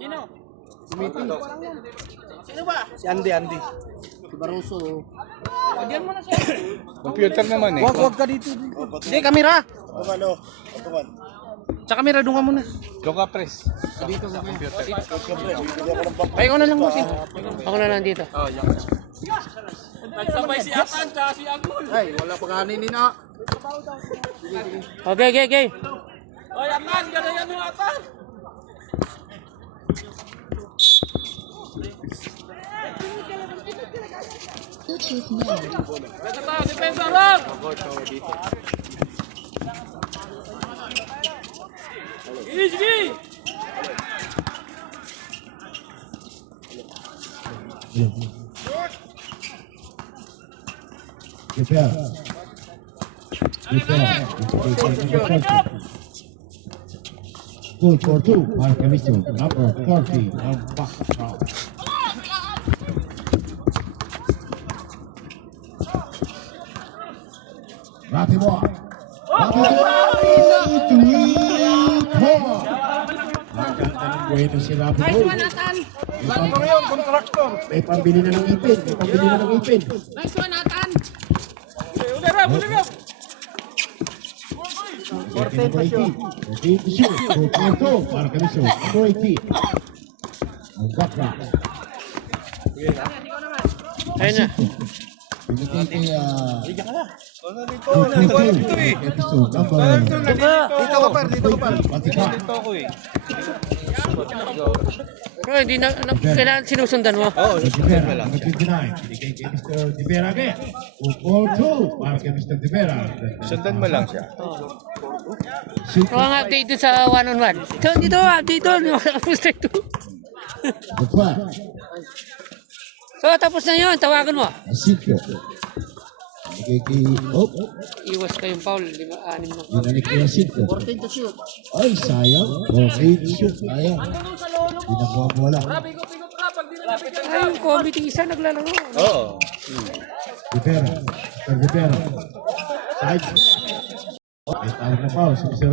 Sino? Sino ba? Si Andy. Si Baruso. Lagyan mo na siya. Computer naman eh. Wag ka dito. Hindi, kamera. Sa kamera, doon ka muna. Doon ka, press. Dito sa computer. Ay, ikaw na lang, boss. Ako na lang dito. Nagsabay si Atan, tsaka si Agul. Ay, wala pa kanin na. Okay. Oy, Atan, gano'n yan yung Atan. Nasa tayo, depensa lang! Sige! Goal for two, Mark Emicio, number 30, and back out. Rapi Boy. Bueno si Rapi Boy. May pambili na ng ipin. Nice one, Atan! Ulira! Number 18. 14 to shoot. Goal for two, Mark Emicio, number 18. And back out. Ayun na. Pinigay kay Dito ka pa. Dito ako eh. Bro, hindi na kailangan sinusundan mo. Oo, Rivera, number 29. Pinigay kay Mr. Rivera again. 4-2 para kay Mr. Rivera. sundan mo lang siya. Shoot Ang update doon sa one-on-one. Dito, update doon. Nakapos na ito. the flat. So, tapos na yun. Tawagan mo. Asiko. Pinigay kay... Oh, Iwas kayong foul. 5-6 na. binalik kay Asiko. 14 to shoot. Ay, sayang. 4-8 shoot. Sayang. Hindi nakuha ang bola. Ay, yung committee isa naglalaro. Oo. Rivera. Mr. Rivera. Side. May tawag na foul. Si Mr.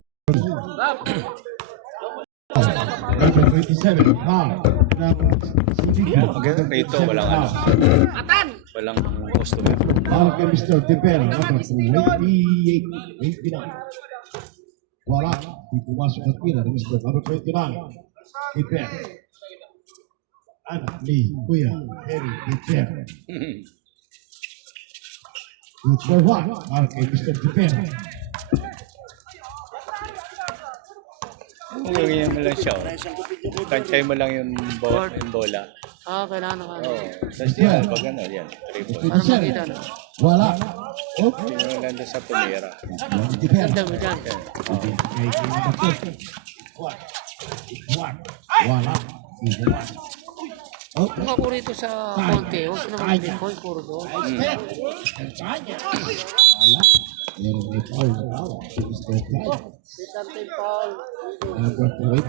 Number 27. Foul. Maganda rito, walang ano. Atan! Walang customer. Foul kay Mr. Rivera. Number 28. 29. Wala. Di pumasok at pila ng Mr. Number 29. Rivera. Anak ni Kuya Harry Rivera. Good for one. Foul kay Mr. Rivera. Ganyan mo lang siya. Kansay mo lang yung bola. Ah, kailangan ka. Oo. Tapos yan, pag ano, yan. Triple. Para makita na. Wala. Oh. Tingnan mo lang doon sa pumira. Rivera. Ganda mo dyan. Wala. Oh, Kung ako rito sa konti, huwag ko naman Bitcoin, puro doon. wala. Meron may foul na tawag. Si Mr. Clyde. Number 25.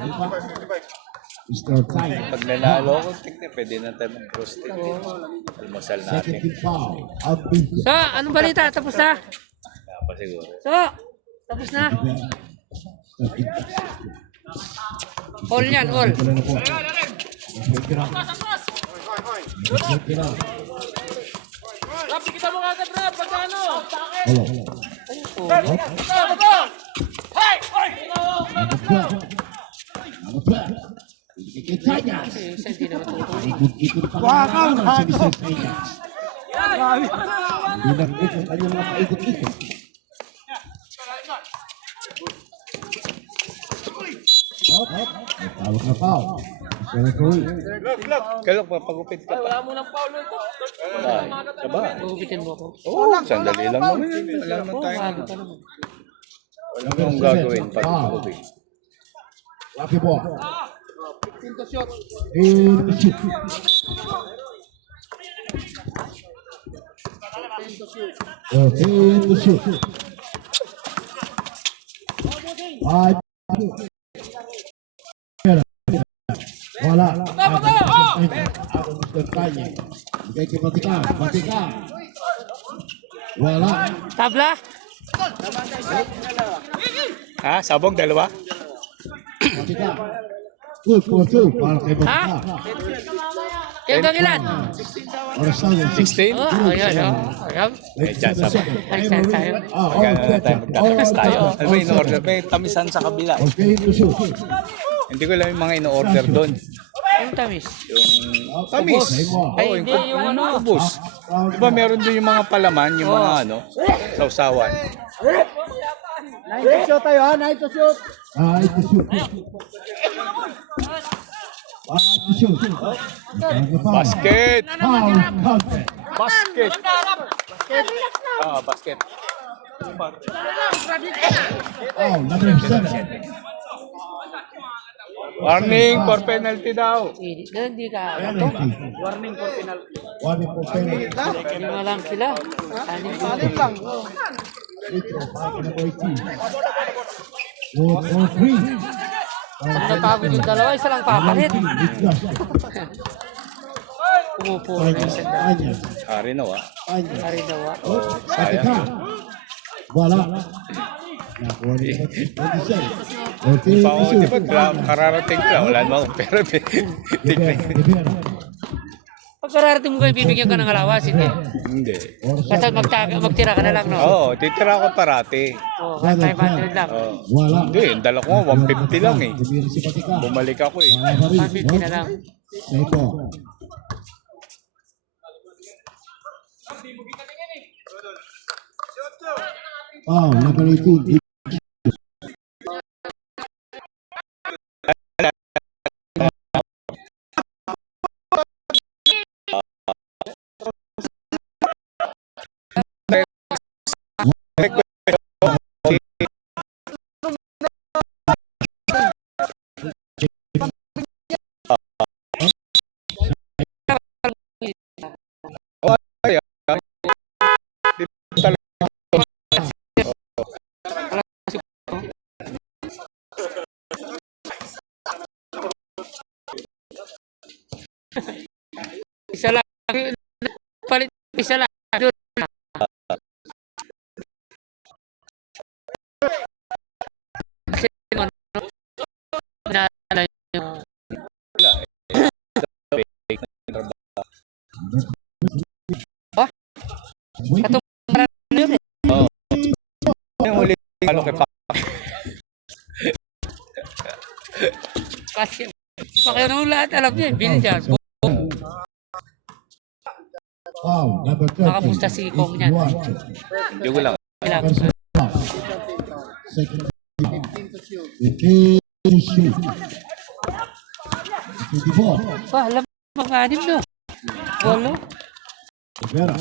Mr. Clyde. Pag nanalo ko, tignan, pwede na tayo mag-posting. Almasal natin. Second team foul. Albinco. So, anong balita? Tapos na? Pa siguro. So, tapos na? All yan, all. Wala na po. Pwede na. Pwede na. Rap, kita mo kagad, Rap. Pagkano? Hello. Hey! Ano ba? Ikit Tanyas. Isa hindi naman ito. Ikot-ikot pa naman si Mr. Tanyas. Bilang-ikot ang yung mga paikot-ikot. May tawag na foul. Mr. Referee. Kalok, papagupit ka pa. Wala mo ng Paulo ito. Ay, saba. Gugupitin mo ako. Oo, sandali lang naman yan. Wala naman Oo, tayo. bago pa naman. Wala namang gagawin pag gagawin. Lucky ball. In the shoot. In the shoot. Five. Wala. Ako Mr. Tanya. Bigay kay Batika. Batika. Wala. Tabla? Ha? Sabong, dalawa? Batika. Good for two. Para kay Ha? Bogta. Yung gangilan. Oras na yun. 16? Oh, ayan, oh. Ayan. May chance ako. May chance tayo. Magkano na tayo magkakakas tayo. Ano ba in-order? May tamisan sa kabila. Okay, to shoot. Hindi ko lang yung mga in-order doon. Yung tamis. Yung tamis. Ay, Oo, hindi, yung ano. kubos. Di ba meron doon yung mga palaman, yung mga ano, sausawan. Ah, ito shoot. Ah, ito shoot. Basket! Foul, counted. Basket! Ah, basket. Foul, number 7. Warning for penalty daw. Hindi ka. Ito. Penalty. Warning for penalty. Warning for penalty. Lima lang sila. Anim lang. Litro, para kay number 18. 4-3. Pag napagod yung dalawa, isa lang papalit. Itlas. Umupo na yung isa. Anya. Hari na wa. Anya. Ari daw. Oh, Satika. Wala. Nakuha ni 26. Okay, Pa ako, issue. di ba, kararating ko lang. Wala naman akong pera. Rivera. Pag kararating mo kayo, bibigyan ka ng alawas, hindi. Hindi. Basta magtira ka na lang, no? Oo, titira ko parati. Oo, 500 lang. Oo. Wala. Hindi, ang dala ko nga, 150 lang eh. Rivera si Patika. Bumalik ako eh. Wala pa rin. 150 na lang. Seto. Foul, number 18. Isa lang. Palit isa lang. Kasi ano, naalala yung katong yun eh. Yung huli, ano kay Papa. Kasi pakaya nung lahat alam niya, bilisan. Foul, number 13. Nakamusta si Kong niyan. Hindi ko lang. Ilang. Second. 15 to shoot. 24. Pa, alam mo mga anim no? Walo. Rivera.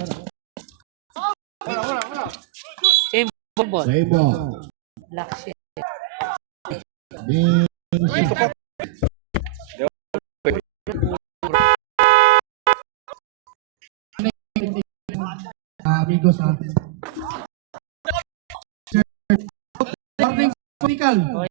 Same ball. Same ball. Black shit. Amigos ha. Warning political.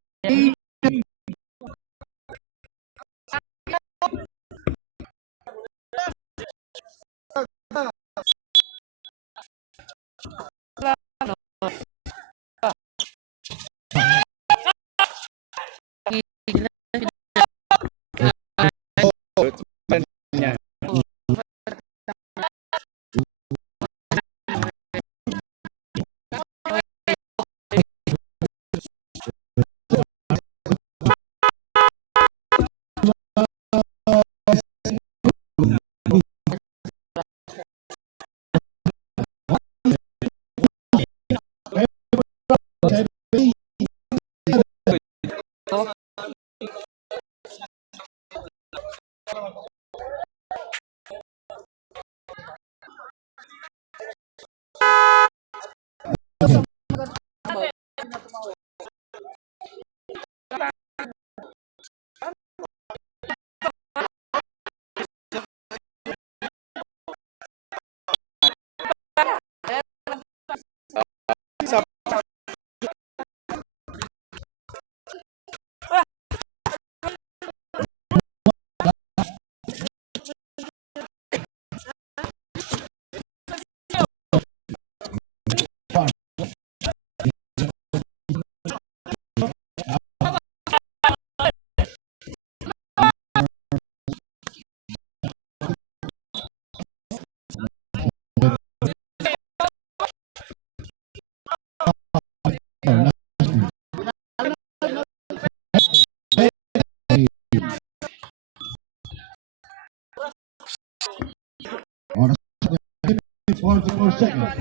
44 seconds.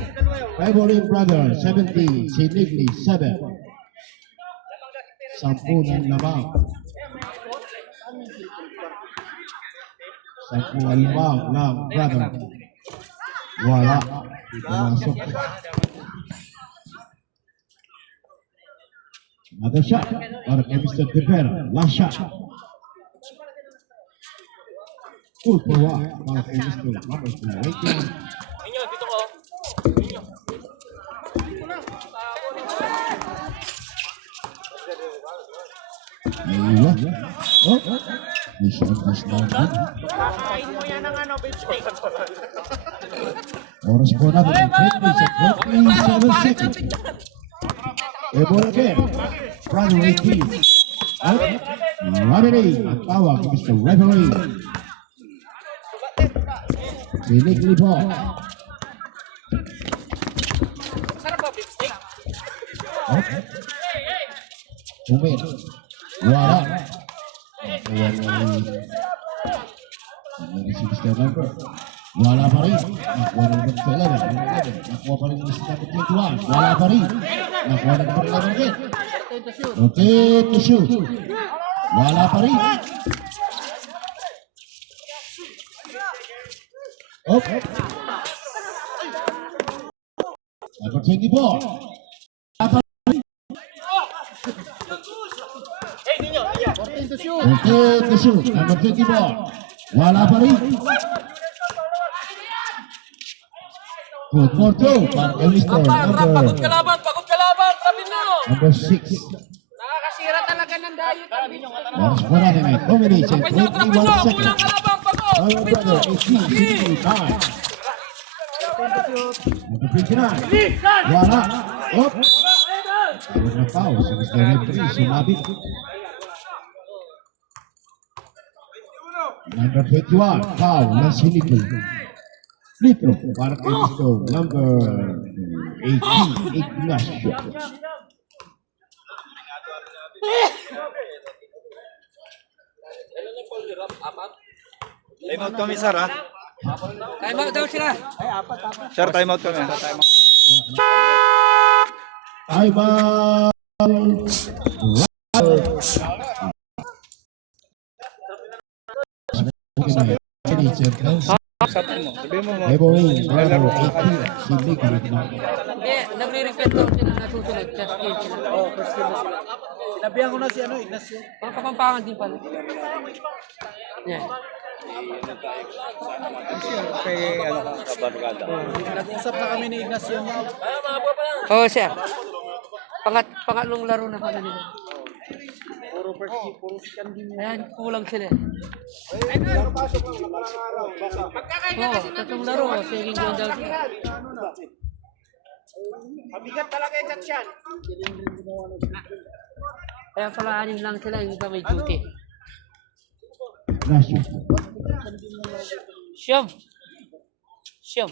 Favorite brother, 70. Si Nigli, 7. 10 ng lamang. 10 ang lamang ng brother. Wala. Di pumasok. Another shot. Para kay Mr. Rivera. Last shot. Full power. Para kay Mr. Number 2. Wait lang. Ayun. Oh. Miss natin. Oras po natin. 27 seconds. Ebola again. Brother 18. Referee. Ang tawag, Mr. Referee. Sinikli po. Umit. Wala. Si Mr. Number. Wala pa rin. Nakuha na naman sa 11. Nakuha pa rin ng Mr. 21. Wala pa rin. Nakuha na naman 11 again. Okay, to shoot. Wala pa rin. Okay. Number 24. Okay, to shoot. Number 24. Wala pa rin. Good for two. Para kay Mr. Pagod kalaban, sabi mo. Number 6. Nakakasira talaga ng dayo. Oras po natin ay combination. 21 seconds. Kulang kalaban, pagod. Our brother, 18, 65. Number 59. Wala. Op. Ano na foul? Si Mr. Referee, sumabit. Number 21. Foul. Last Hinito. Litro. Para kay Mr. Number 18. Ignacio. Time out kami, sir, ha? Time out daw sila. Sir, time out kami. Ay ba? Sabi mo, February, brother, 18, si Nick. Hindi, nagre-request daw sila na susunod. Just kill sila. Oo, first kill na sila. Sinabihan ko na si Ignacio. Mga kapampangan din pala. Yan. kay kabarkada. Nag-usap na kami ni Ignacio niya. Oo, sir. Pangatlong laro na pala nila. Puro first kill, puro second din. Ayan, kulang sila. Oo, tatlong laro. Saving down daw sila. Mabigat talaga yung chat yan. Kaya pala anim lang sila, yung iba may duty. Siyam. Siyam.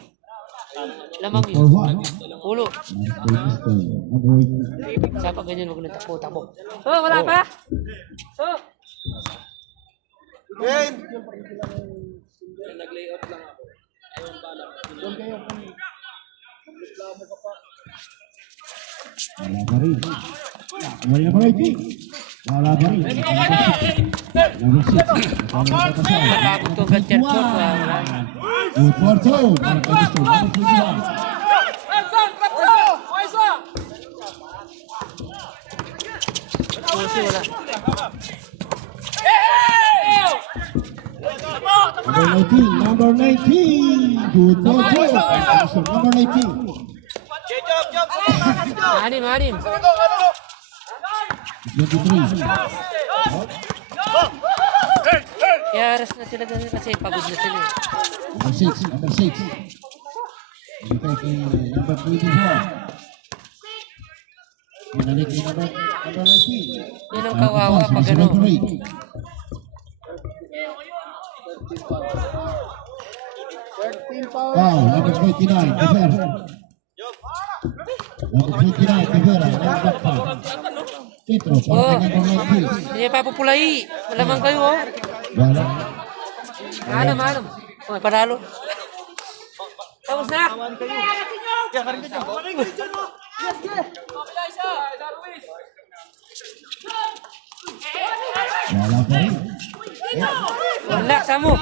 Lamang yun. Ulo. Sa pag ganyan, huwag nagtapo-tapo. Oh, wala pa? Oh. Game! Nag-layout lang ako. Ayun pala. Wala pa rin. Wala pa rin. Wala pa rin. Number 6. Bago itong gadget ko. Wala. Good for two. Para kay Mr. Number 21. Pusi, wala. Number 19. Good for two. Mr. Number 19. Anim. 23. Kaya aras na sila ganun kasi pagod na sila. Number 6. Bigay kay number 24. Pinalik ni number 19. Yan ang kawawa pag ano. Wow, number 29. Defender. Number 29. Defender. Number 5. Petro, para kay number 19. Hindi pa pupulay. Malamang kayo, oh. Wala. Anam. Oh, panalo. Tapos na. Wala pa rin. Relax mo.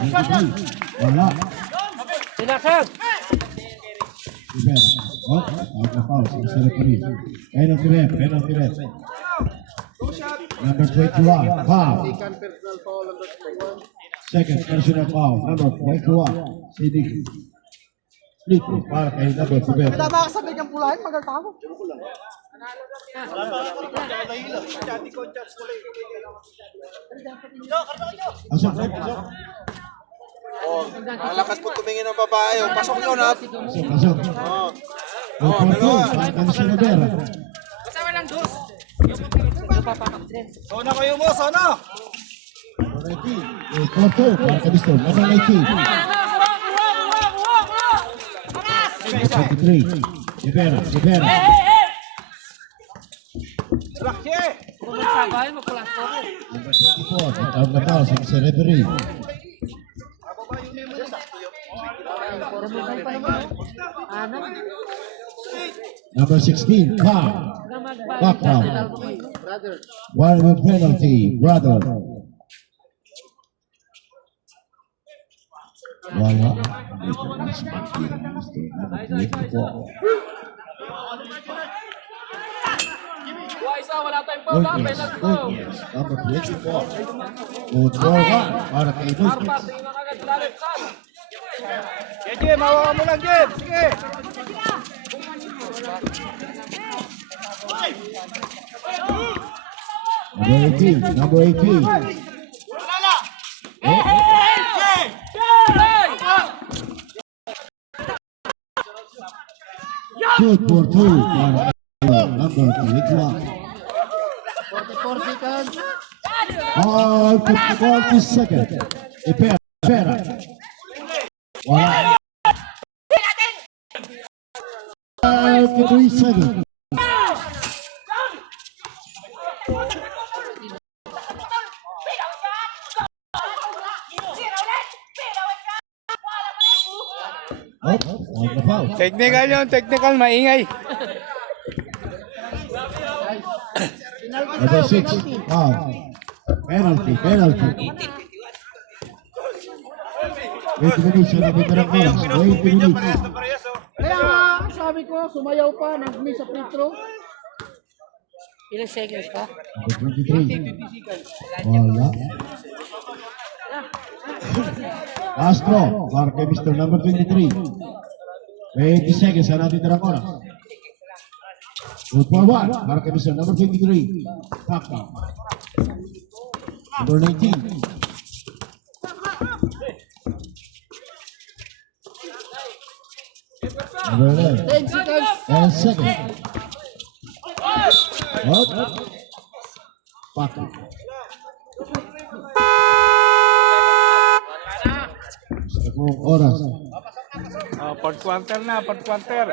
23. Wala. Relax. Rivera. Oh, out na foul. Sa referee. Penalty ref. Number 21. Foul. Second personal foul. Number 21. Sidik. Lico para kay number Rivera. Tama ka sa bigang pulahin, magal ako. Asok. Malakas po tumingin ng babae. O, pasok nyo na. Asok. Dalawa. Para kay Rivera. Sona kayo mo, sona! Ready. Porto. Para kay Mr. Number 19. 23. Rivera. Lakye! Number 24. Out na foul. Sa referee. Number 16, foul. Back foul. 1 with penalty, brother. Wala. Number 24. Good for 1 para kay Lucas. Jim, hawakan mo lang, Jim! Sige! Number 18. Good for 2 para kay number 21. 40 seconds. Pera. Wala. 3 seconds. On the foul. Technical yun, technical, maingay. Number 6. Foul. Penalty. 20 minutes na veteran oras. 20 minutes. Kaya sabi ko, sumayaw pa, nag-miss sa free throw. Ilang seconds pa? Number 23. Wala. Castro, para kay Mr. Number 23. 20 seconds na natitirang oras. Good for 1, para kay Mr. Number 23. Paka. Number 19. Number 11. 10 seconds. 10 seconds. Up. Paka. Sa oras. Part quarter na, part quarter.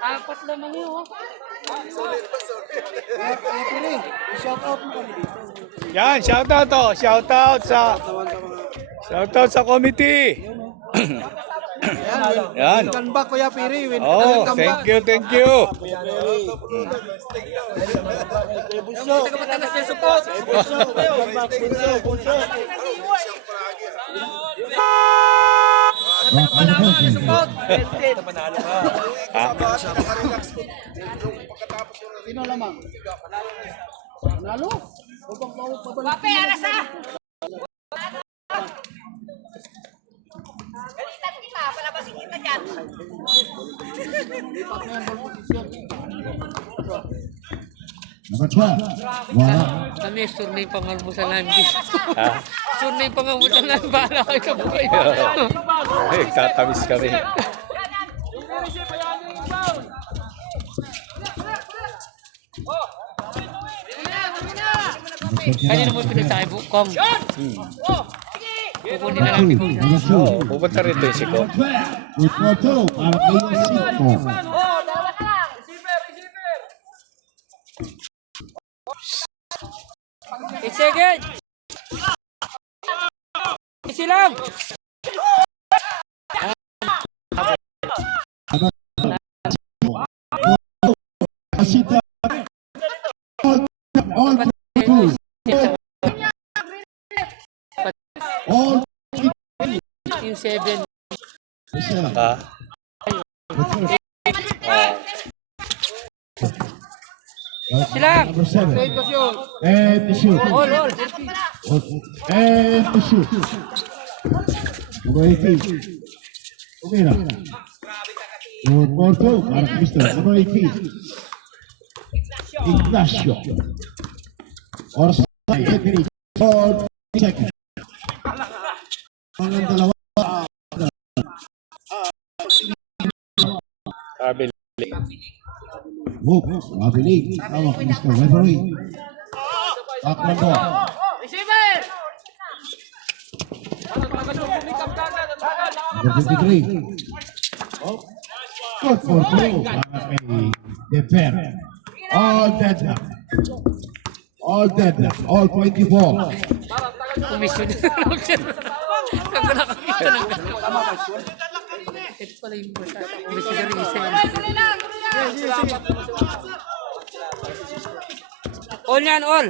Apat naman yun. Shout out mo kami dito. Yan, shoutout sa committee. Yan. Welcome back, Kuya Piri. Oh, thank you. Taga-Batangas na support. Sino lamang? Nalo? Wape, alas ah! Galitan kita, palabasin kita dyan. Number 12. Wala. Kami, sure na yung pangalmusan namin. Sure na yung pangalmusan namin. Bahala kayo sa buhay. Tatamis kami. Kanina mo pinagsabi bukong. Kukunin na lang ni Coach. Number 2. Oo, pupunta rito yung si Coach. Good for 2 para kay Cinco. It's second. Easy lang. Asita. All two. All Yung 7. Ha? Sila. Number 7. Ito shoot. And the shoot. All. And the shoot. Number 18. Umira. Good for 2 para kay Mr. Number 18. Ignacio. Or Anthony. 4 seconds. Ang dalawa. Sabi, Move. Mabilig. Tama kay Mr. Referee. Takpan po. Number 53. Good for 2 para kay Defer. All deadlock. All deadlock. All 24. Komisyon na lang siya. Nagkakakita ng gano'n. Ito pala yung komisyon na rin isa. All yan, all.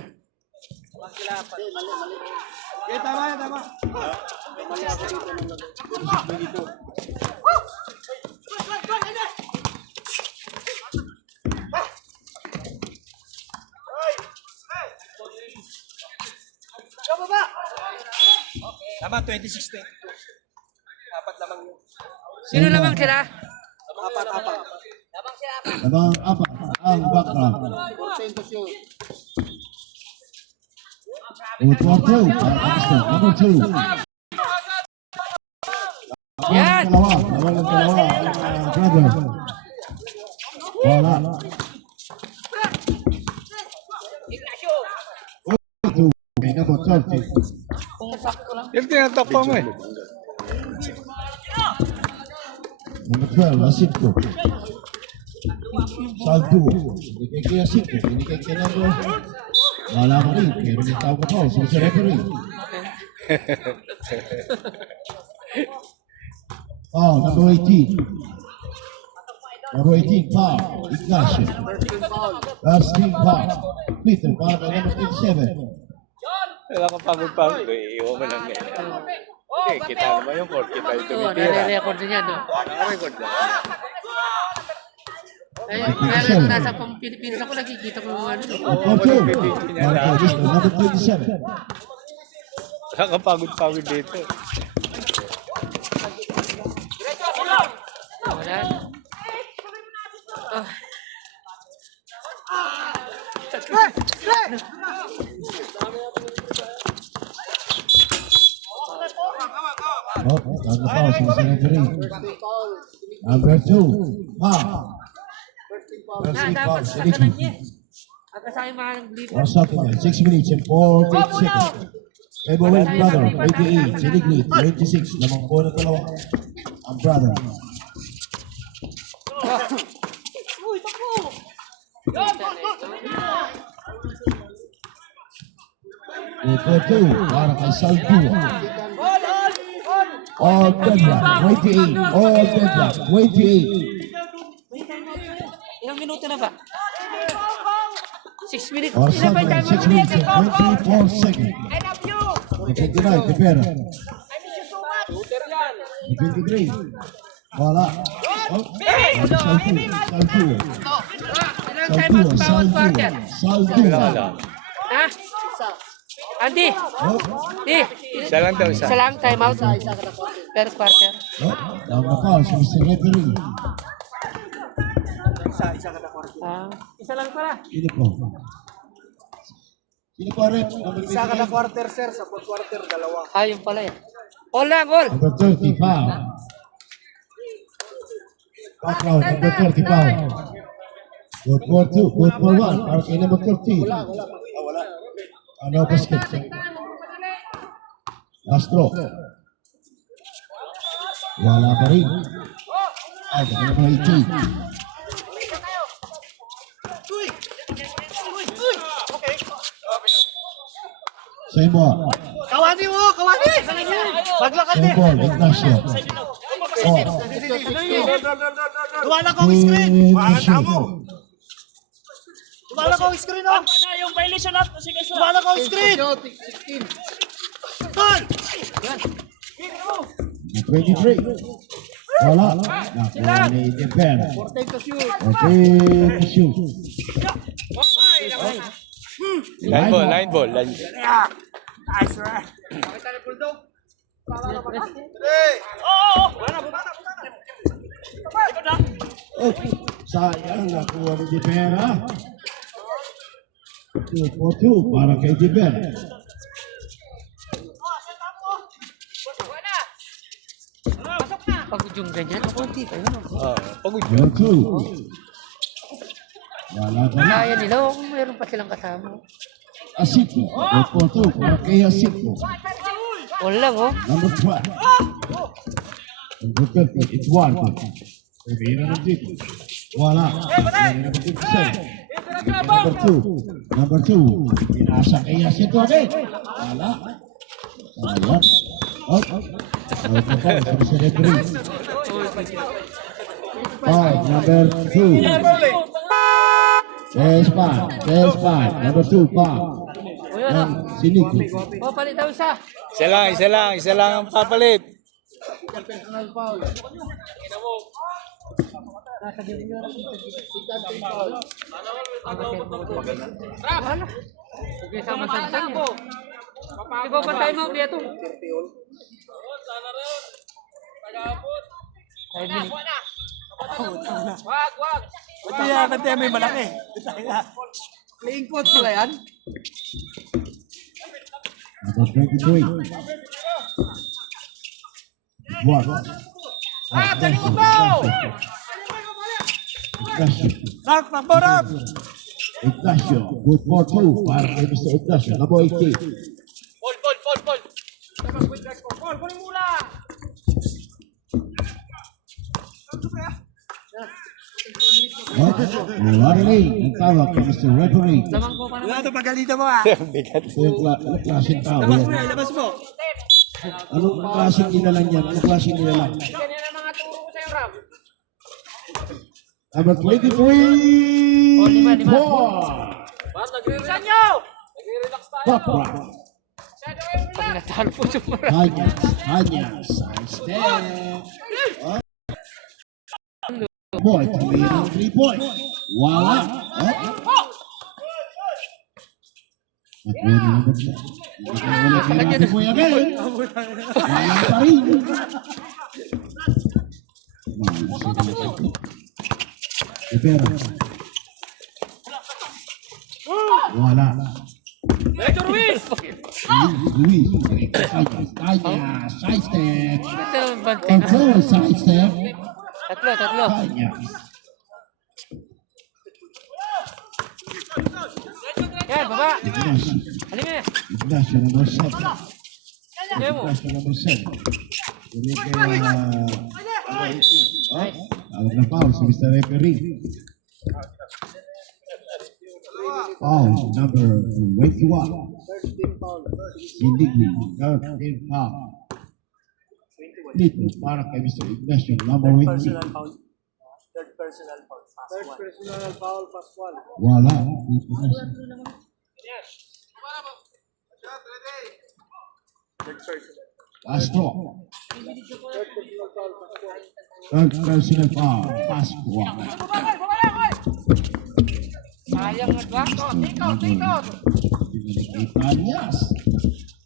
Tama, 2016. Apat lamang yun. Sino lamang sila? Apat. Lamang apat ang background. Porcento shoot. Good for 2 para kay Mr. Number 2. Yan. Dalawa. Ang brother. Wala. Okay, number 30. yung tinatakpa mo eh. Number 12, Asinto. Saldo. Binigay kay Asinto. Binigay kay number. Wala mo rin. Pero may tawag ko. So, si referee. Oh, number 18. Number 18, foul. Ignacio. First team foul. Peter, para kay number 27. Wala kang pagod-pagod. Iiwan mo lang ganyan. Okay, kita naman yung court. Kita yung Oo, tumitira. nare-record din yan. No? Nakarecord na. Ay, meron nasa pang Pilipinas ako, nakikita ko yung ano. Number 2. Para kay Mr. Number 27. Wala kang pagod-pagod dito. Wala. Ah. Oh, ang foul si Mr. Referee. Number 2. Foul. First team foul. Dapat sa Silik. kanan niya. At sa akin mga nag-blip. Or something like 6 minutes and 4 seconds. Evelyn brother, 88, Siligli, 26, lamang po na dalawa. Ang brother. Ito 2, para kay Saldo. All deadlock, 28, all deadlock, 28. Ilang minuto na ba? 6 minutes. Or something like 6 minutes and 24 seconds. I love you. 29, Tepera. 23. Wala. Oh, Saldo. Ilang time out bawat quarter? Wala. Ha? Andy, Oh, di. Isa lang daw, isa. Isa lang time out. Per quarter. oh, tama pa, si Mr. Referee. Ah, isa lang pala. Sino po? Sino po rin? Isa kada quarter, sir. Sa quarter, dalawa. Ah, yun pala yan. All lang, all. Number 30, foul. Background, number 30, foul. Good for 2, good for 1. Para kay number 30. Ano, basket. Castro. Wala pa rin. Ay, number 18. Same ball. Kawani mo! Kawani! Maglakad Same eh! ball. Ignacio. Oh. Duwala ko ang screen! Ignacio. Duwala ko ang screen, oh! Yung violation natin kasi kasi. Duwala ko ang screen! 16. Tol! 23. Wala. Nakuha ni Depen. 14 to shoot. Okay, to shoot. Line ball, line ball, line ball. Nice, right? Okay. Sayang, nakuha ni Depen, ha? 2 for 2 para kay Depen. Pagod yung ganyan. Ako hindi pa yun. Pagod Yo, 2. Wala pa rin. Kaya nila kung meron pa silang kasama. Asiko. 2 for 2 para kay Asiko. Wala lang oh. Number 12. Number 15. It's 1. Pumira ng dito. Wala. Pumira ng dito. Number 2. Number 2. Pinasa kay Asiko agad. Wala. Sayang. Out. Out na pa. Sabi sa referee. Number 2. Chase pa. Number 2 pa. Ang Siniko. Oh, palit daw isa. Isa lang ang papalit. Personal foul. Wala. Sige, sama-sama niya. Ikaw pa tayo mo, Beto. 5 minutes. Ba't yan may malaki? Playing court pala yan. Number 23. What? Ignacio. Good for 2 para kay Mr. Ignacio. Number 18. Referee. Ang tawag kay Mr. Referee. Lamang ko pa naman. Wala ito pagalitan mo, ah! Bigat. Ito yung anong klaseng tao Labas mo yan? yan, labas mo! Anong klaseng nilalang yan? Anong klaseng nilalang? Ganyan ang mga turo ko sa'yo, Ram. Number 23. Oh, lima. Bilisan nyo! Papra. Pag natalo po yung marami. Hanyas. Side step. Boy, tumira ng 3 points. Wala. Nakuha ni number 7. Wala kay Rafi Boy agad. Wala pa rin. Ipera. Wala. Luis. Kanya. Side step. Ito naman bante na. Control. Side step. Tatlo. Kanya. Yan, baba. Ignacio. Halika na. Ignacio number 7. Kaya mo. Ignacio number 7. Ini kay tawag na foul si Mr. Referee. Foul number 21. Sindigli. Third team foul. Dito para kay Mr. Ignacio number 20. Third personal foul, pass one. Wala. Castro. Third personal foul. Pass one. Sayang na ba? Italias.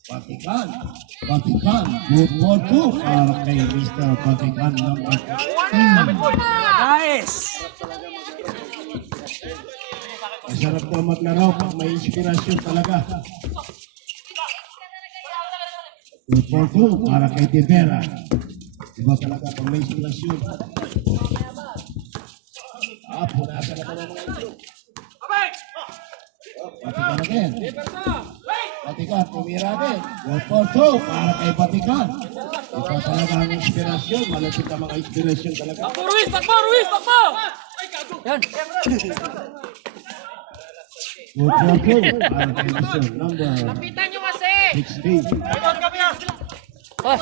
Vatican. Good ball too. Para kay Mr. Vatican number 10. Nice! Masarap na maglaro pag may inspirasyon talaga. Good ball too. Para kay Tibera. Diba talaga pag may inspirasyon. Punasan na talaga mga ito. Vatican again. Batikan, tumira din. 4-4-2 para kay Batikan. Ito talagang inspirasyon. Malapit na mga inspirasyon talaga. Ruiz, takbo! Ruiz, takbo! Yan. 4-4-2 para kay Mr. number Kapitan nyo kasi. 16. Oh,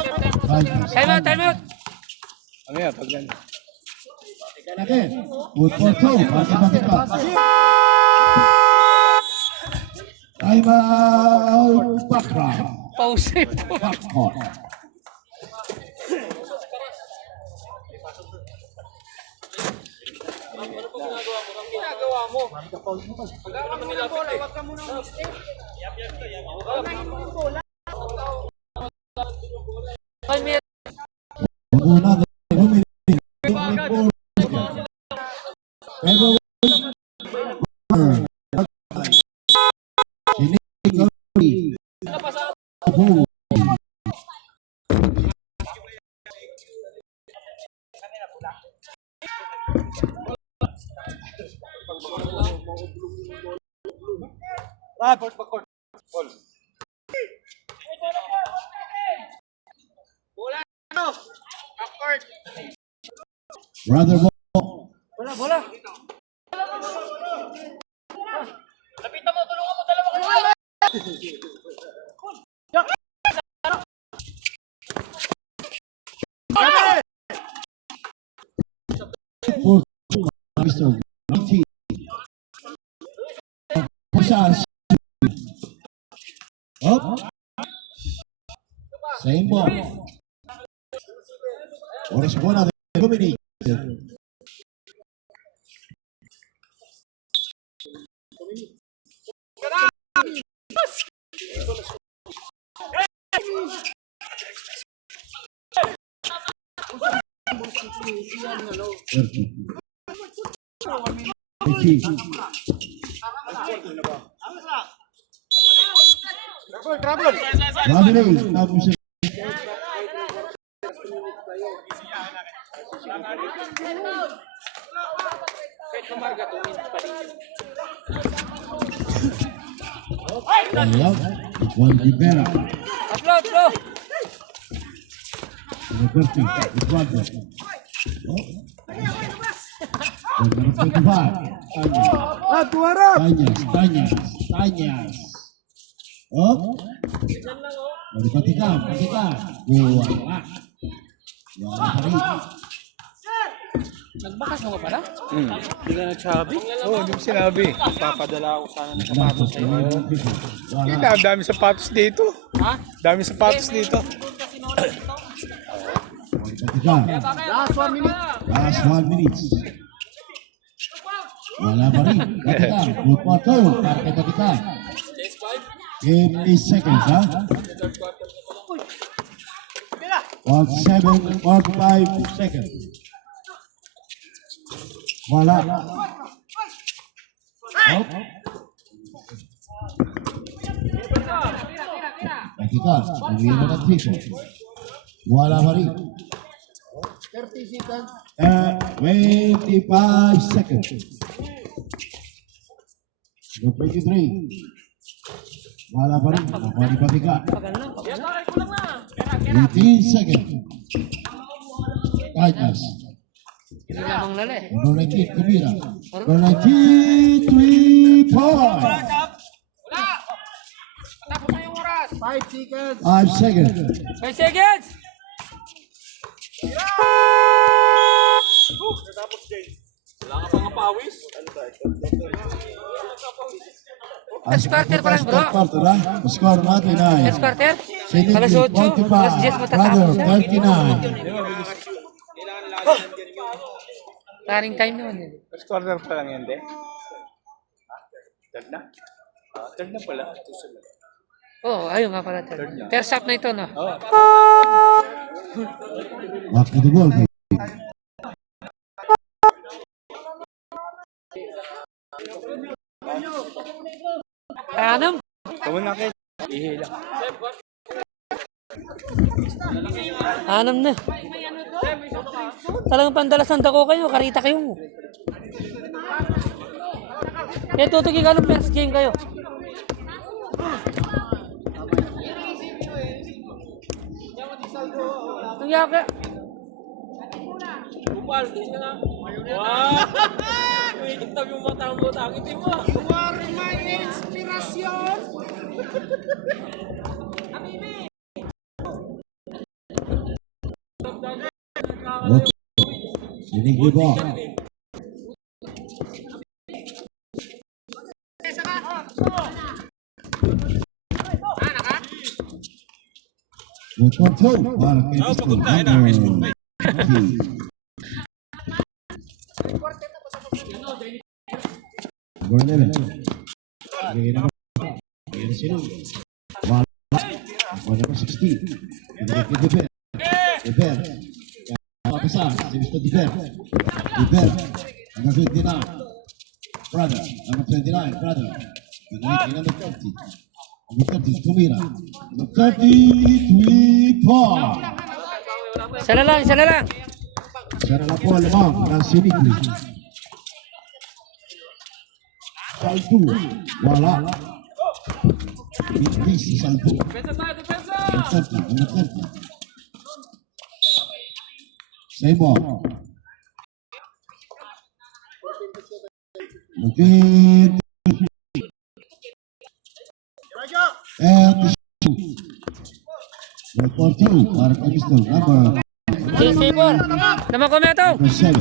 time out, time out. Ano yan? Pag yan. Batikan natin. 4-4-2 para kay Batikan. Time out. Background. Pause. Backcourt. Una de Dominic. Pero Brother Ball. Bola, bola. Lapitan mo, tulungan mo, dalawa kayo. For Mr. T. Pushas. Up. Same ball. Oras bola de Dominic. Juan Rivera. Upload, bro. Roberto, Eduardo. Number 25. Tanyas. Oh. Dari Patikan. Wala. Nagbakas mo ka pala? Hindi ka nagsabi? Oo, hindi mo sinabi. Papadala ako sana ng sapatos sa iyo. Hindi, dami sapatos dito. Ha? Dami sapatos dito. Patikan. Last 1 minute. Wala pa rin. Patikan. Good quarter. Para kay Patikan. 8 seconds, ha? 5 seconds. Wala. Oh. Patikan. Uwi na ng triple. Wala pa rin. 30 seconds. 25 seconds. 23. Wala pa rin. Nakuha ni Patikan. 18 seconds. Tanyas. Hindi lamang lala eh. Number 19, Kabira. Number 19, 3 points. Tapos na yung oras. 5 seconds. 5 seconds. 5 seconds! Starter pa lang, bro. Starter, ha? Score natin ay Yes, quarter? Sinigli, Alas 8, 45. alas 10 Brother, matatapos. 39. Running time naman yun. First quarter pa lang yan, de. Third na? Third na pala. Susunod. Oo, ayun nga pala. First half na ito, no? Oo. Back to the ball. Anam? Tawon na kayo. Ihila. Anam na. Talagang pandalasan dako kayo, karita kayo. Eh, tutugi ka ng first game kayo. yaka. Kupal, di ka na. Wow! Kumikitab yung mata mo, tangitin mo. You are my inspiration. Sinigli ball. Good control para kay Mr. Number 20. Number 11. Bigay naman. Bigay na sino. Wala. Number 16. Bigay kay Deber. Deber. Kapisa. Si Mr. Deber. Deber. Number 29. Brother. Number 29. Brother. Bigay kay number 30. Number 30. Tumira. Number 30. 3 point. Isa na lang, isa na lang. Sana na po alamang ng Sinigli. Salto. Wala. Hindi si Salto. Number 30. Seymour. Lugit. And report 2 para kay Mr. Number Sibor. Naman ko meto. Number 7.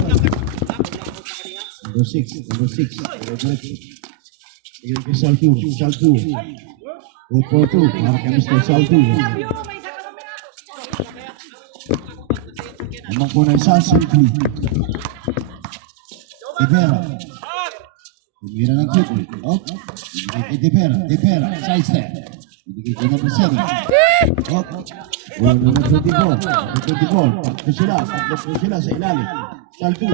Number 6. Number 6. Number 20. Again kay Salto. Salto. Report 2 para kay Mr. Salto. Naman po na isa, Sinigli. Debera. Tumira ng triple. Up. Ibigay kay Debera. Debera. Side step. Ibigay kay number 7. Up. O, number 24. Number 24. Takbo sila. Takbo po sila sa ilalim. Salto.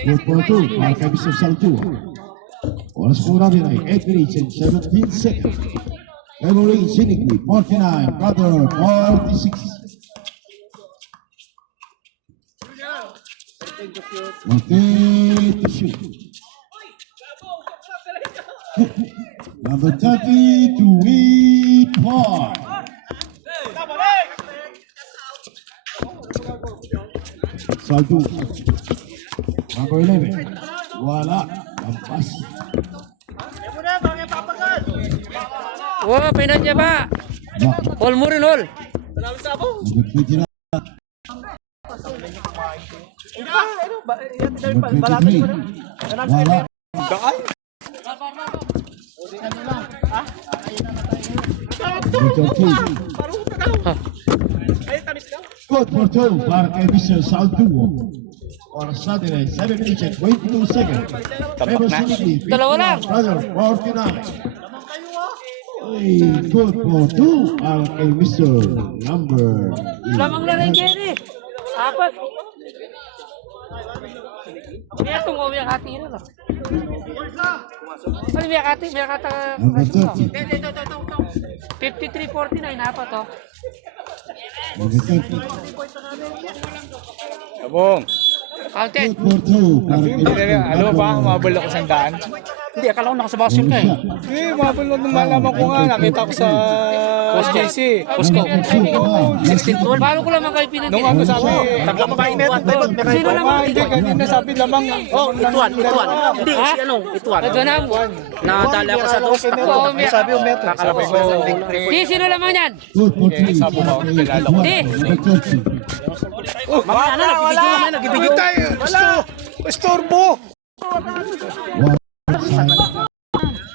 4-4-2. Para kay Mr. Salto. Oras po namin ay 8 minutes and 17 seconds. Memory Sinigli. 49. Brother 46. Okay, to shoot. Number 30 to 8 point. Salto. Number 11. Wala. Lampas. Wow, pinat niya ba? All mo rin, all. Number 29. Number 23. Wala. Number 13. Good for 2 para kay Mr. Salto. On Saturday, 7 minutes and 22 seconds. Member Sinigli. Dalawa lang. Brother 49. Ay, good for 2 para kay Mr. Number 11. Lamang na rin, Jerry. Apat. May atong o may hati na lang. Ano may hati? May hati. Number 30. 53-49, apat o. Number 30. Abong. Counted. Good for 2 para kay Alam mo ba, umabol ako 100? Hindi, akala ko nakasabasyon ka eh. Hindi, umabol ako nung malaman ko nga. Nakita ko sa SJC. Number 16-12. Paano ko lamang kayo pinag- Nung ano sabi, Sino lamang? hindi, kanina sabi lamang. Oh, ituan. Hindi, si ano, ituan. Ito na. Nadali ako sa dos. Oo, may- Sabi yung metro. Sabi ko, Di, sino lamang yan? Good for 3 sabi mo, kilala ko. Di. Number 30. Mamaya na, nagbibigyo naman, nagbibigyo. Estorbo!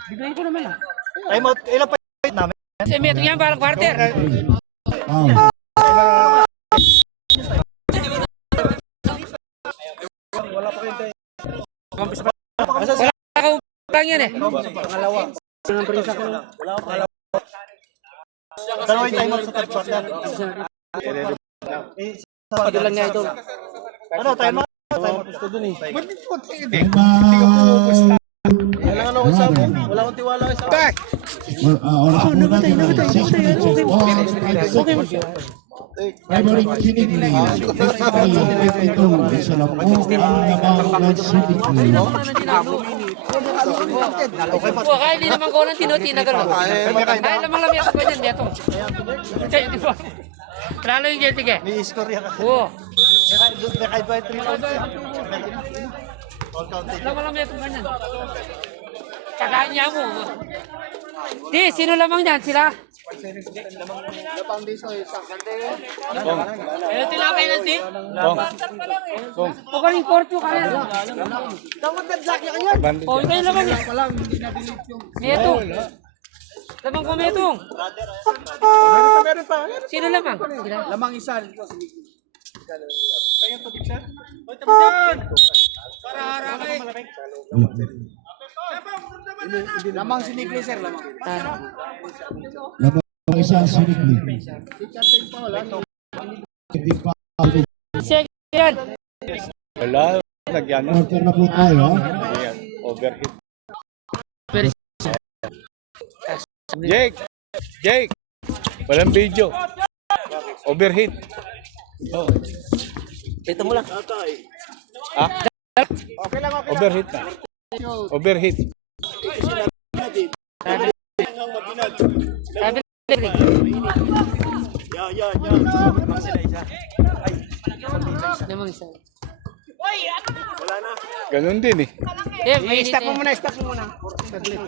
Bigay ko naman ah. Time out, ilan pa namin? Kasi may ito yan, parang quarter. Out. Wala ka utang yan eh. Dalawa yung time out sa third quarter. Pagod lang nga ito. Ano, time out? Time out gusto dun eh. Wala nga ako sa akin. Wala akong tiwala sa akin. Oras po natin ay 6 minutes and 1 seconds. Favorite Sinigli. 53-52. Isa lang po ang lamang ng Sinigli. Kaya hindi naman ko lang tinuti na gano'n. Ay, lamang lang yan. Pwede yan, Beto. Kaya, di ba? Lalo yung Celtic eh. May score yan. Oo. Kahit ba ito yung all counted. Lamang lang itong ganyan. Tsagahan niya mo. Di, sino lamang yan? Sila? Ano tinapay ng team? O kaming korto ka rin. O, ito yung lamang yan. Metong. Lamang ko metong. Sino lamang? Sila? Lamang isa. Lamang si Nick sir, lamang. Lamang isa sinikli. Sige yan. Wala. Lagyan na. Quarter na po tayo. Ayan. Overhit. Pero Jake! Walang video. Overhit. Oh. Ito mo lang. Ha? Overhit na. Overhit. sabi lamang isa. Ganun din eh. May Stop mo muna, stop mo muna. Saglit.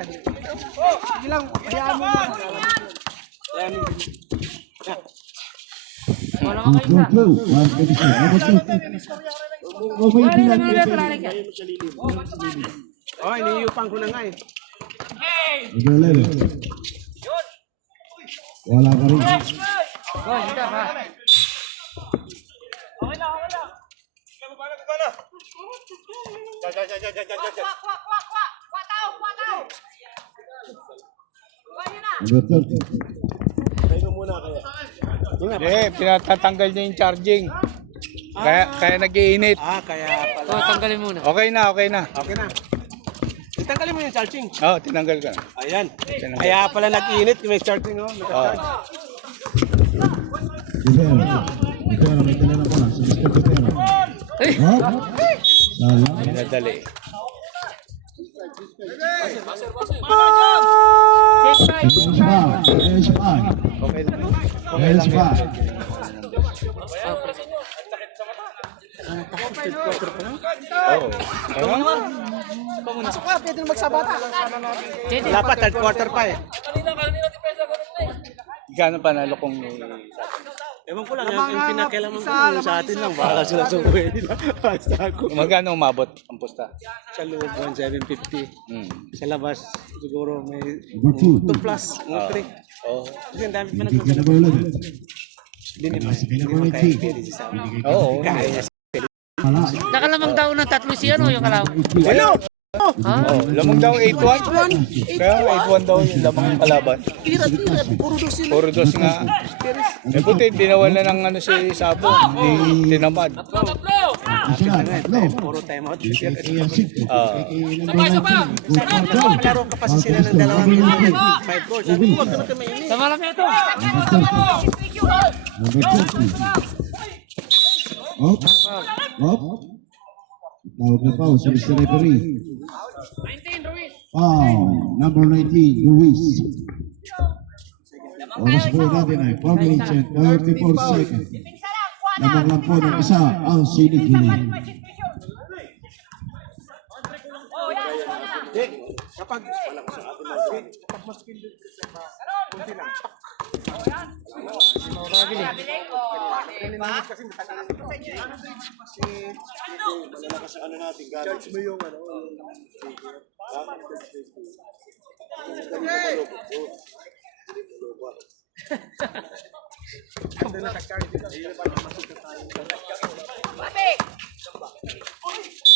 Sige lang, hayaan mo muna. Wala ka isa. Go. 127. Wala naman ulit. Wala ka. Oh, iniiyupan ko na nga eh. Number 11. Wala ka rin. Oh, hindi ka. Number 30. Pinatatanggal niya yung charging. Kaya nag-iinit. Kaya pala. Oh, tanggalin muna. Okay na. Okay na. Itanggalin mo yung charging. Oo, tinanggal ka na. Ayan. Kaya pala nag-init, may charging oh. Naka-charge. Pipera, may dala na pala. Si Mr. Pipera. Ay! Salang. Pinadali. S5. Okay na. S5. Oo. Pwede na magsabata. Pwede. Wala pa, third quarter pa eh. Gano'n panalo kung Ewan ko lang, yung pinakailaman ko sa atin lang. Baka sila sumuwi nila. Basta ako. magkano umabot ang pusta? Sa loob, 1,750. Sa labas, siguro may Number 2. 2 plus, mga 3. Oo. Kasi ang dami pa Bigyan nagpunta. number 11. Hindi naman. Sa number 19. Oo. Wala. Nakalamang daw ng tatlo siya, no? Yung kalaw. Ano? Oh, lamang daw 8-1. Kaya 8-1 daw yung lamang ng kalaban. Puro dos nga. Eh buti, binawal na ng ano si Sabo. Ni Tinamad. Isa na. Tatlo. Puro time out. Kaya 5. Ah. Laro ka pa sila ng dalawang 5 goals. Sabi ko, wag ka na kami ini. Sama lang ito. Number 30. Up. Up. Tawag na foul sa Mr. Referee. Foul. Number 19, Luis. Oras po natin ay 4 minutes and 34 seconds. Lamang lang po ng isa ang sinikili. Kapag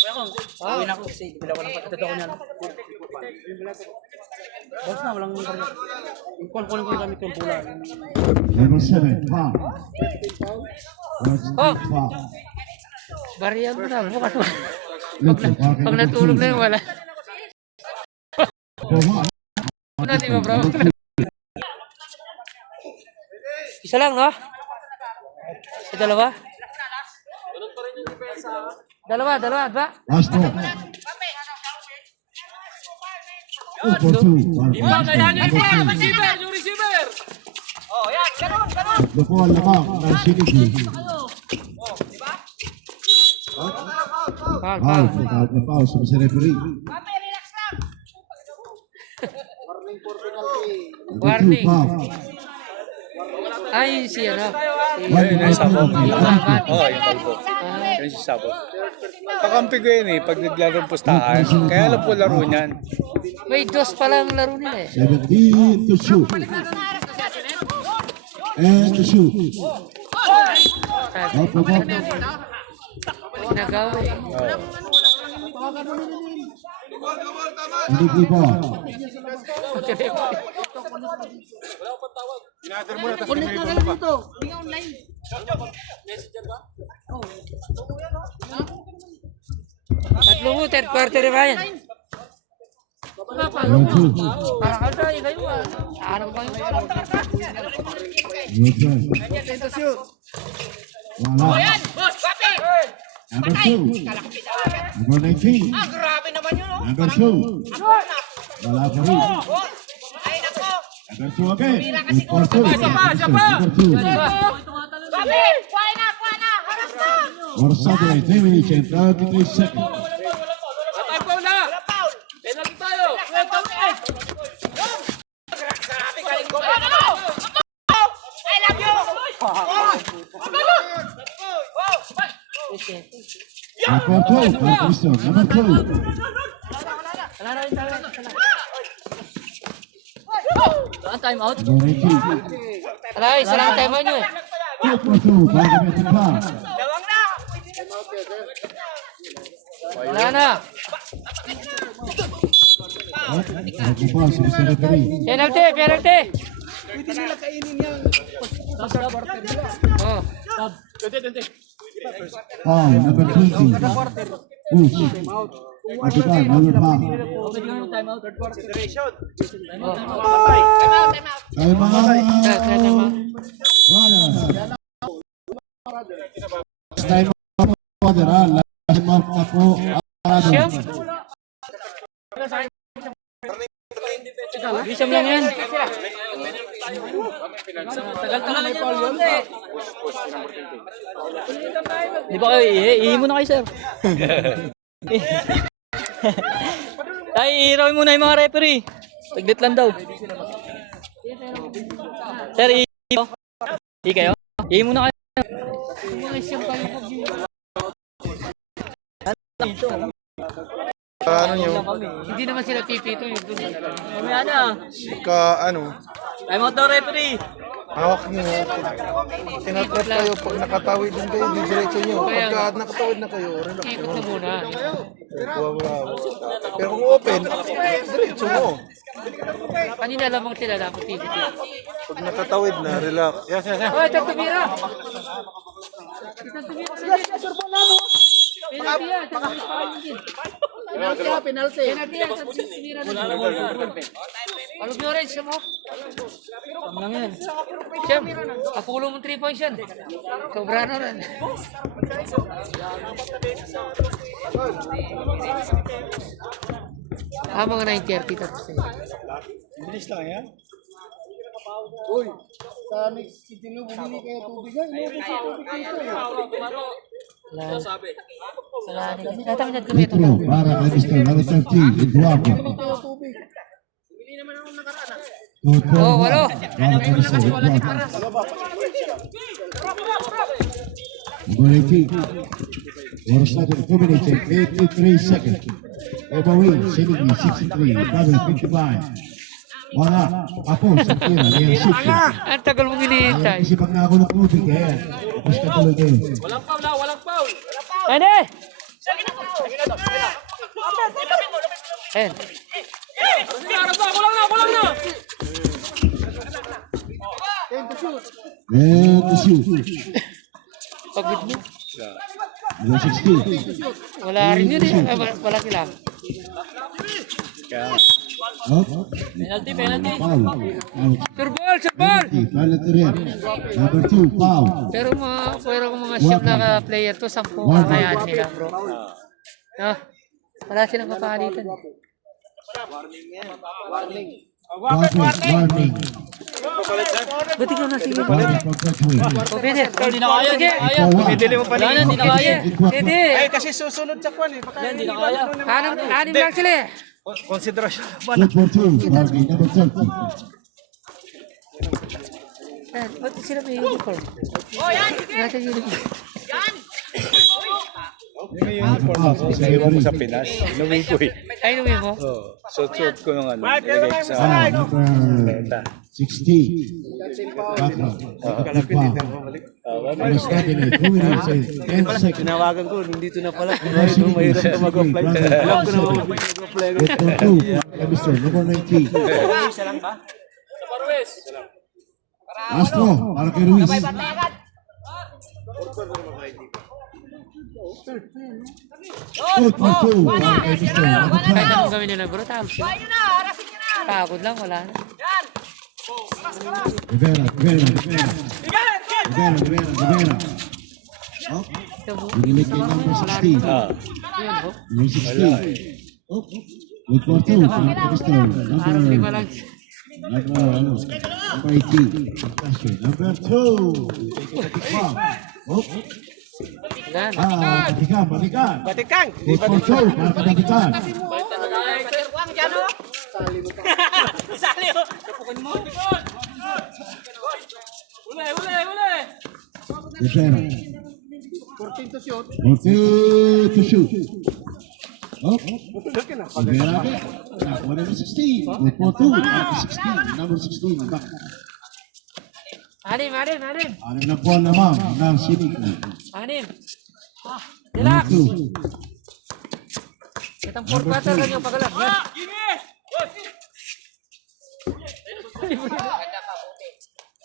Uwi na ako kasi bila ko ng patataw niyan. Boss na, walang kunin ko yung gamit yung pula. Number 7, foul. Oh! Foul. Bariyan mo na, bukas mo. Luto, Pag natulog na yun, wala. Foul. Ano di ba, bro? Isa lang, no? Sa dalawa? Dalawa, ba? Last ball. 2 for 2. Iba, kaya niyo iba! Receiver! Yung receiver! Oh, yan! Ganun! Tatlo po ang lamang ng Sinigi. Foul, Foul, foul. tawag na foul sa sa referee. Warning. Foul. Ay, si ano. Si, Ayun, yung sabong. yung laban. Oo, yung kalbo. Yung si sabong. Kakampi ko yun eh, pag naglarong pustahan. Kaya alam po laro niyan. May dos pa lang laro nila eh. 17 to shoot. And to shoot. Sabi, Up, up, up. ginagawa eh. Sinigi ball. Tatlo mo, third quarter na ba yan? Round two. Para ka tayo kayo ah. Araw kayo. Return. Wala. Number 2. Number 19. Number 2. Wala pa rin. Number 2 again. Number 2. Orsado ay 3 minutes and 33 seconds. Patay pa na! Penalty tayo! Number 2. Number 2. Time out. Number 19. Aray, isa lang time out nyo eh. 2 bago may tumba. Wala na. Nagpapal sa referee. Penalty, penalty. Pwede nila kainin yung Oh. Foul, number 20. Push. Kapitan, number 5. Ay mga wala. Time po dira. Last mark na po. Siyam. Siyam lang yan. Tagal-tagal lang yan. Di ba kayo ihi muna kayo, sir? Ay, ihirawin muna yung mga referee. Taglit lang daw. Sir, ihi kayo? Ihi muna kayo. Ano nyo? Hindi naman sila pipito yung dun. Mamaya na. Time out daw, referee. Hawak nyo. Tinatrap kayo pag nakatawid din kayo, di diretso nyo. Pagka nakatawid na kayo, relax Ikot na muna. Pero kung open, diretso mo. Kanina lamang sila dapat pipito. Pag nakatawid na, relax. Hoy, tatumira! Penalty yan, penalty yan, tatumira na. Alog yung orange, mo. Saan lang yan? Siyam, kapulo mo 3 points yan. Sobra na rin. Mga 9:30 tapos na yun. Bilis lang yan. Uy, sa next city lo bumili kayo tubig ha. Inubos yung tubig dito eh. Natamad kami ito. Retro para kay Mr. Number 13. Eduardo. Oh, walo. Para kay Mr. Eduardo. Number 18. Orsado 2 minutes and 83 seconds. Ebawin, Sinigi 63. Brother 55. Wala. Ako, sa tira. Yan, 60. Ang tagal mong hinihintay. Kasi pag na ako ng tubig, kaya. Tapos ka tuloy kayo. Walang foul na! Walang foul! Ano? Eh, Kulang na! Kulang na! And to shoot. pagod mo. Number 16. Wala rin yun eh. Wala sila. Up. Penalty, penalty. Foul. Out. Surbol, surbol! Penalty rin. Number 2, foul. Pero kung mga siyam na player to, 10 kakayaan nila bro. No? Wala silang kapalitan. Warning. Buti ka na sige. Para pagkatuloy. O, pwede. Hindi na kaya. Sige. Bidili mo pa Wala na, hindi na kaya. Pwede. Ay, kasi susunod sa kwan eh. Hindi na kaya. Anim lang sila eh. Konsiderasyon. 2 for 2. Para kay number 30. Ba't sila may uniform? Nasa uniform. Yung uniform ako, naiwan ko sa Pinas. Inuwi ko eh. Ay, inuwi mo? Oo. Suot ko nung ano. Nilagay ko sa Number 16. Background. Alas cabinet. 2 minutes and 10 seconds. Tinawagan ko, dito na pala. Mahirap na mag-apply. Alam ko na mag-apply. 8 for 2. Para Mr. number 19. Astro. Para kay Ruiz. 4 for 2. Para kay Mr. number Kahit 12. anong gawin nila bro, tama. Pagod lang, wala na. Rivera. Oh, dinilig kay number 16. Number 16. Oh, 8 for 2. Para kay Mr. Parang lima lang. Number 18. Number 2. Oh, Yan. Batikan. Batikang! 8 for 2. Para kay Batikan. Rivera. 14 to shoot. 14 to shoot. Oh, Rivera. Number 16. 8 for 2. Number 16. Back. Anim. Anim na buwan naman ng Sinico. Anim. Relax. 2. Itang 4 quarter lang yung pagalag. Yan.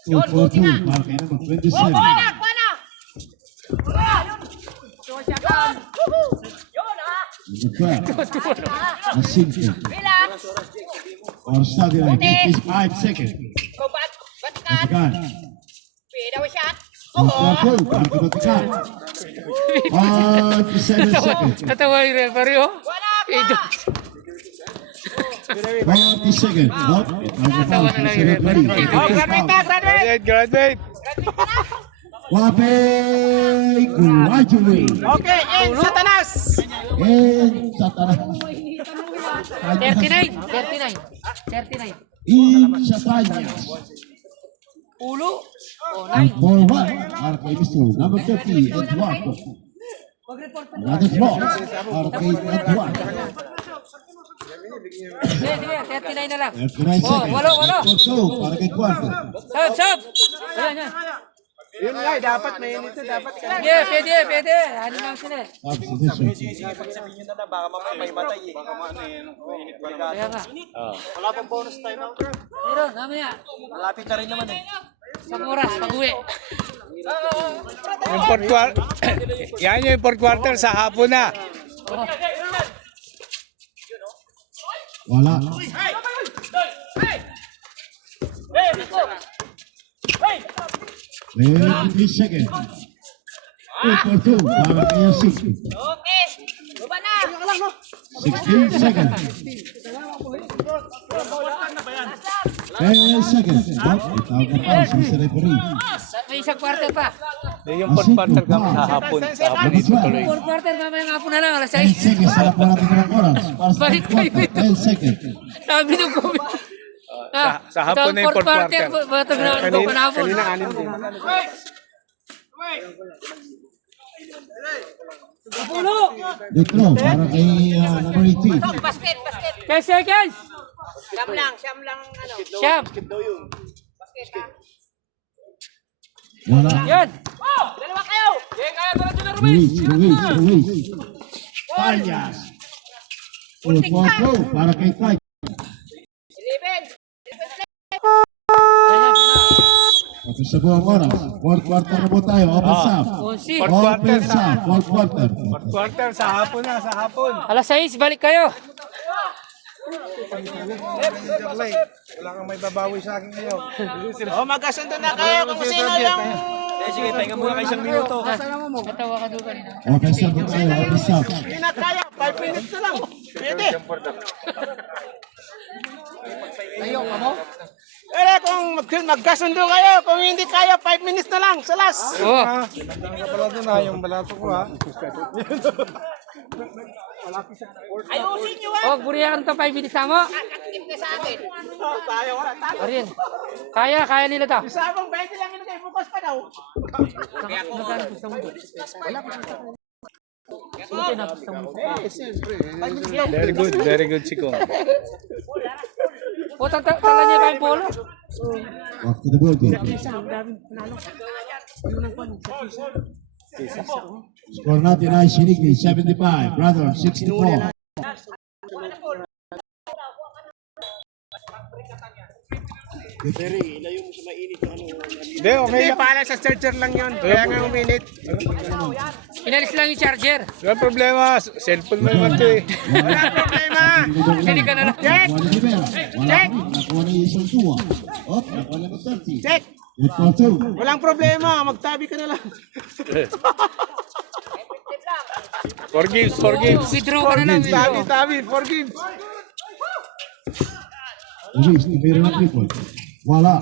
2 for 2. Para kay number 27. Number 12. Asinco. Or study like it is 5 seconds. Batikan. 2 for 2. Para kay Batikan. 57 seconds. Tatawa yung referee oh. 40 seconds. Nope. Tawa na lang yung referee. Graduate! Wape graduate. Okay, and Satanas! And Satanas. 39. In Satanas. Ulo. Oh, And 9. for 1. Para kay Mr. Number 30, Eduardo. Another floor. Para kay Eduardo. Sige, 39 na lang. 39 Oh, seconds. walo. So, para kay Eduardo. Sab. Yan. Yun nga, dapat may nito, dapat ka. Sige, pwede. Anim lang sila eh. Substitution. Kaya nga. Wala pang bonus time out. Meron, mamaya. Malapit na rin naman eh. Isang oras, pag-uwi. Yung fourth quarter. Yan yung fourth quarter sa hapon na. Oh. Wala. And 3 seconds. 2 for 2. Para kay Yasik. 16 seconds. 10 seconds. Nope. Itawag na pa si referee. May isang quarter pa. Yung fourth quarter kami sa hapon. Sa hapon ito tuloy. 4 quarter, mamaya nga po na lang, alas 10 6. seconds. Sarap mo natin ng oras. Para sa Balik fourth kayo quarter. 10 seconds. Sabi ng comment. sa hapon na yung fourth quarter. Batag na ako panapon. Dito. Para kay number 18. 10 seconds. Siyam. Wala. Yan. Luis. Panyas. 2 for 2. Para kay Tay. Tapos sa buong oras. Fourth quarter na po tayo. Open sap. Onsi. Open sap. Fourth quarter. Fourth quarter sa hapon na, sa hapon. Alas 6, balik kayo. Wala kang may babawi sa akin ngayon. O, magkasundo na kayo kung sino yung... Sige, pahinga muna kayo isang minuto. Natawa ka doon kanina. Open sap po tayo. Open sap. Hindi na kaya, 5 minutes na lang. Pwede. Ayaw ka mo? kung magkasundo kayo, kung hindi kaya, 5 minutes na lang sa last. Oh, Balato na yung balato ko ha. Ayusin nyo oh, buriyan to 5 minutes mo. Kakakit ka sa akin. Arin. Kaya nila to. Sabang 20 lang yun kayo, bukas pa daw. Magkano gusto mo? Suti na gusto mo. Very good si Kong. O, tala niya pa yung polo. Off to the ball game. Score natin ay Sinigli, 75. Brother, 64. Hindi, okay lang. Para sa charger lang yun, kaya nga uminit. Inalis lang yung charger. Wala problema. Cellphone mo naman ito eh. Wala problema. Hindi ka na lang. Check! Nakuha ni Rivera. Wala pa. Nakuha ni Isang Tua. Op, nakuha ni Matanti. Check! Good for two. Walang problema, magtabi ka na lang. Forgives. Withdraw ka na lang. Tabi, forgive. Luis, Rivera na triple. Wala.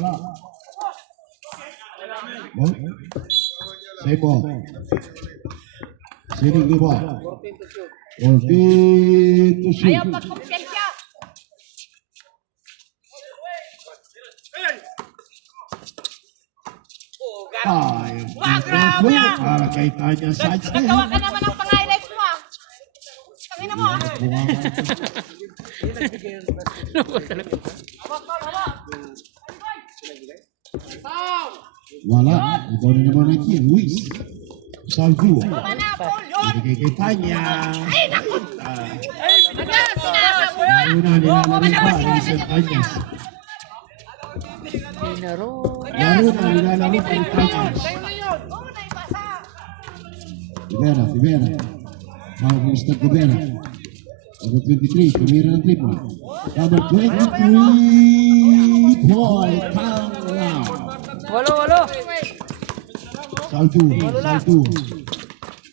Ball. Same ball. Sinigli ball. 14 to shoot. Ayaw pagkumpensya. Ay, para kay Tanya Sanchez. Nagawa ka naman ng pang-highlights mo ah. Tangina mo ah. Wala. Ikaw na naman ang key. Luis. Salvo. Manapol yun. Ibigay kay Tanya. Sinasa mo yun. Una nilalaro pa ni Sir Tanyas. Dinaro. Laro na nilalaro pa ni Tanyas. Rivera. Foul ni Mr. Rivera. Number 23, tumira ng triple. Number 23, Boy Tangla. Walo. Saldo.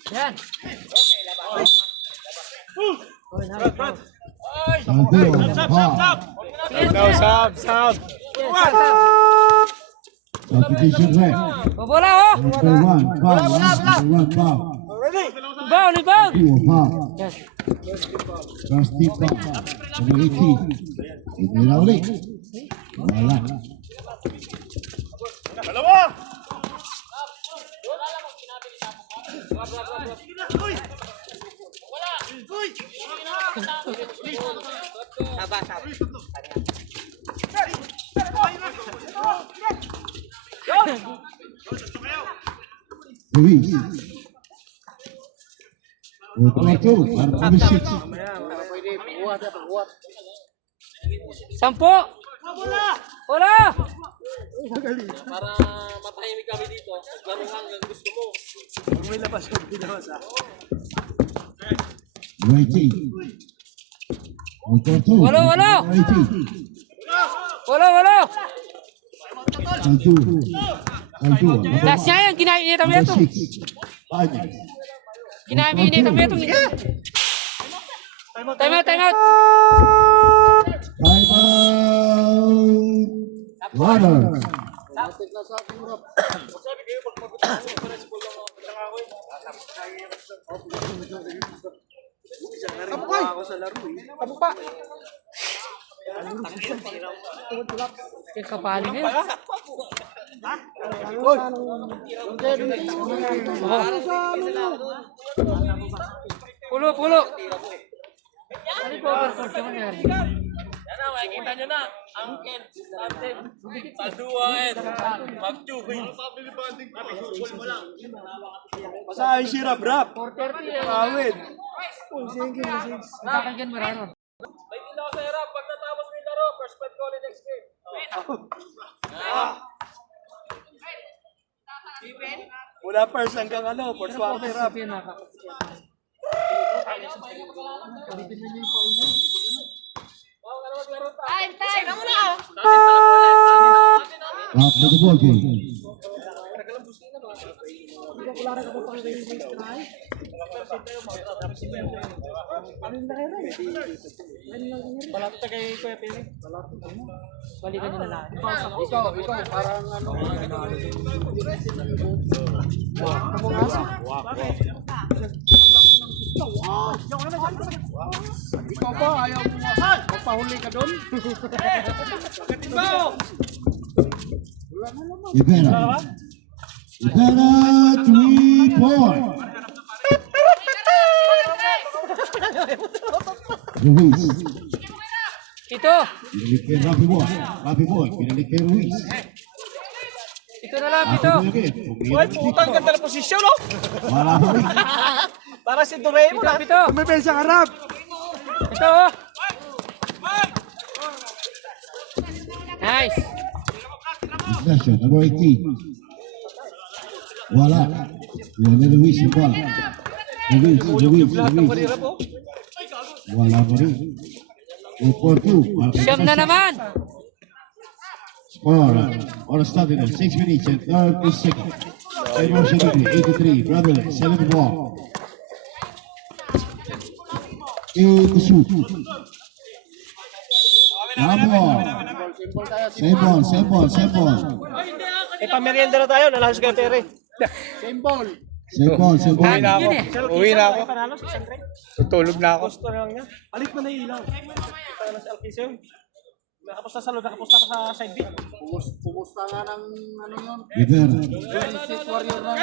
Yan. Saldo. Sab. Subdivision rep. Bola oh. Number 1, foul. Number 1, foul. Rebound. 2, foul. Yes. First team foul. Number 18. Tumira ulit. Wala. Luis. Otro, number 6. Sampo. Wala. Para matahimik kami dito. Laro hanggang gusto mo. Righty. Otro, Wala. righty. Wala. Saldo. Last niya yan, kinainit mo ito. 6. Tanyas. Kinainit mo ito. Time out. Time out. Runner. Yung kapali na yun. Pulo. Ano po overcourt yung nangyari? Yan na, makikita nyo na. Angkin, Antem, Paduan, Magtubig. Masahin si Rap. 4:30 Awit. Nakakagyan mo rin. May dilaw sa harap. Pag natapos mo yung laro, first bet call in next game. Wala first hanggang fourth quarter Rap. Time. After the ball game. Balato tayo kay Kuya Pili. Balikan nyo na lang. Ikaw, parang ano. Ikaw ba, ayaw mo magpahuli ka doon? Rivera. Rivera, 3 points. Ruiz. Ito! Pinalik kay Rafi Boy. Rafi Boy, pinalik kay Ruiz. Ito na lang, Rafi ito! Boy again. Uy, putang ganda na posisyon, no? Wala pa rin. Para si Doraemon, ha? Ito! May pensa ka, Rap! Ito! Oh. Nice! Possession, number 18. Wala. Wala Ruiz yung bola. Ruiz. Wala pa rin. 4-2. Siyam na naman! Score on a starting at 6 minutes and 30 seconds. Emotion 83, brother, 7 ball. 8 to shoot. Same ball. May pamerienda na tayo, nalahas kay Pere. Same ball. Uwi na ako. Uwi na ako. Panalo si Sandre. Tutulog na ako. Gusto na lang niya. Alit mo na ilaw. Tayo na si Alquiseo. Nakaposta sa loob, nakaposta pa sa side B. Pumusta nga ng ano yun? Rivera. State Warrior na.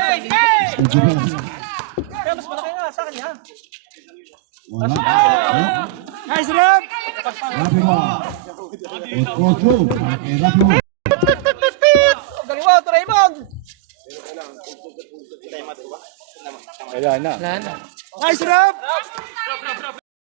Kaya mas malaki nga sa kanya. Wala. Nice, Rap! Rafi ball. 4-2. Rafi ball. Galing mo, Doraemon! Wala na. Wala na. Nice, Rap!